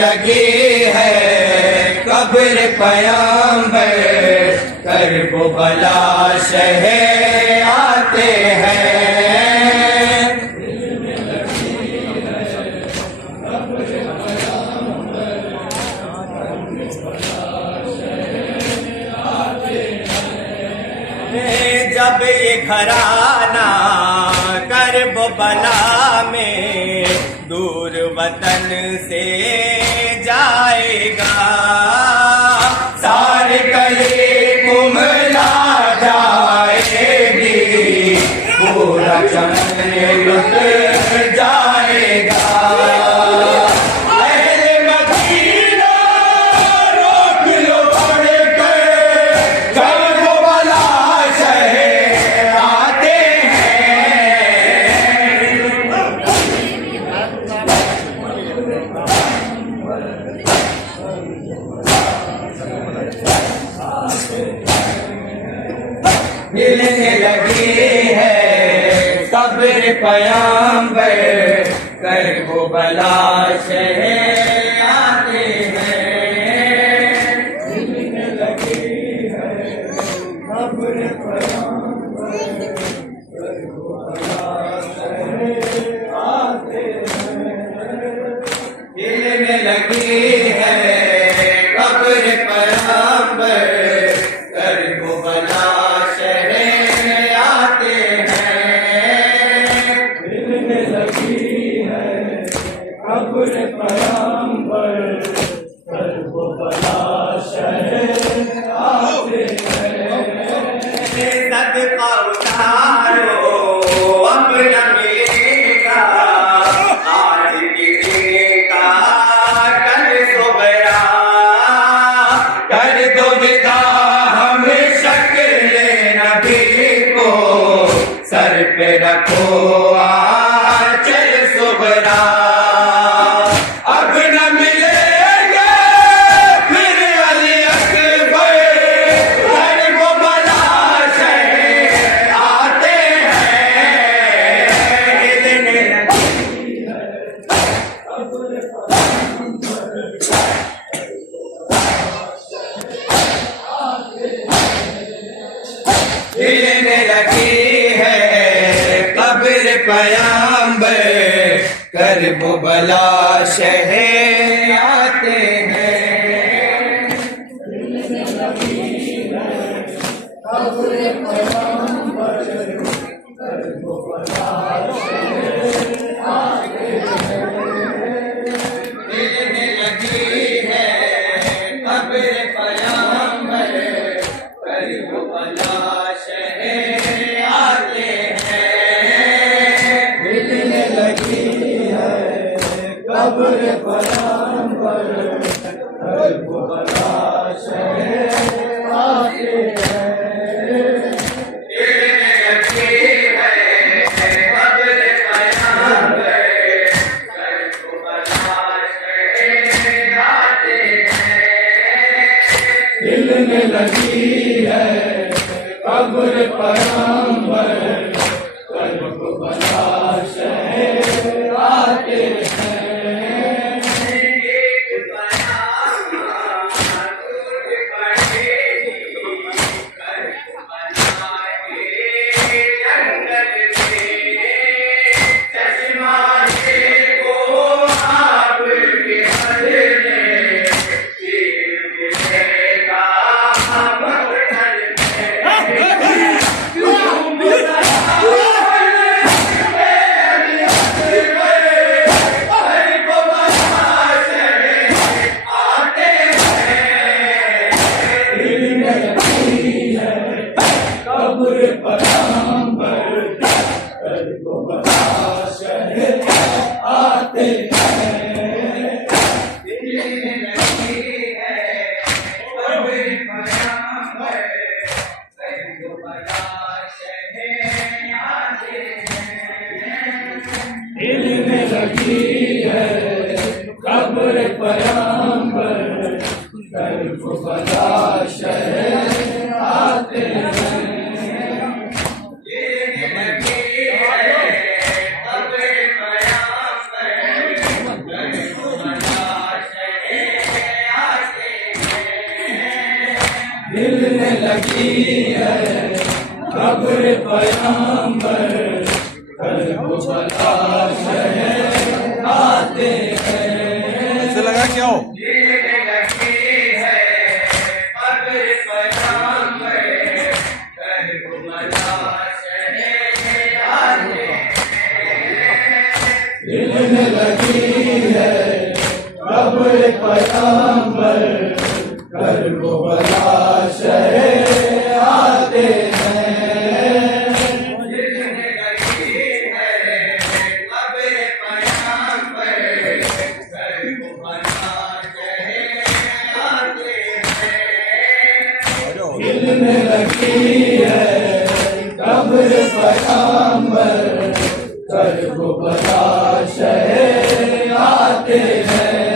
लगी है कब्र पैगंबर, कर्ब बला शह आते हैं। जब ये घराना कर्ब बला में दूर वतन से जाएगा, सारे गले कुमला जाएगी, पूरा चमन लुट जाएगा। मिलने लगी है कब्र पैगंबर, कर्ब बला शह आते हैं। मिलने लगी है कब्र पैगंबर, कर्ब बला शह आते हैं। मिलने लगी है कब्र पैगंबर, कर्ब बला कब्र पैगंबर, कर्ब बला शह आते हैं। सदका उतारो अपना मिलेगा, आज किसी का कल सुबरा, कर दो विदा हम शक्ल नबी को, सर पे रखो आंचल सुबरा। मिलने लगी है कब्र पैगंबर, कर्ब बला शह आते हैं। मिलने लगी है कब्र पैगंबर, कर्ब बला शह आते हैं। मिलने लगी है कब्र पैगंबर, कर्ब बला कब्र पैगंबर, कर्ब बला शह आते हैं। मिलने लगी है कब्र पैगंबर, कर्ब बला शह आते हैं। मिलने लगी है कब्र पैगंबर, कर्ब बला शह आते हैं। कब्र पैगंबर, कर्ब बला शह आते हैं। मिलने लगी है कब्र पैगंबर, कर्ब बला शह आते हैं। मिलने लगी है कब्र पैगंबर, कर्ब बला शह आते हैं। हिलने लगी है खबर पैगंबर कल को बला शहर आते हैं। ऐसे लगा क्या हो हिलने लगी है खबर पैगंबर कल को बला शहर आते हैं। हिलने लगी है खबर पैगंबर कल को बला शहर आते हैं। हिलने लगी है खबर पैगंबर कल को बला शहर आते हैं। हिलने लगी है खबर पैगंबर कल को बला शहर आते हैं।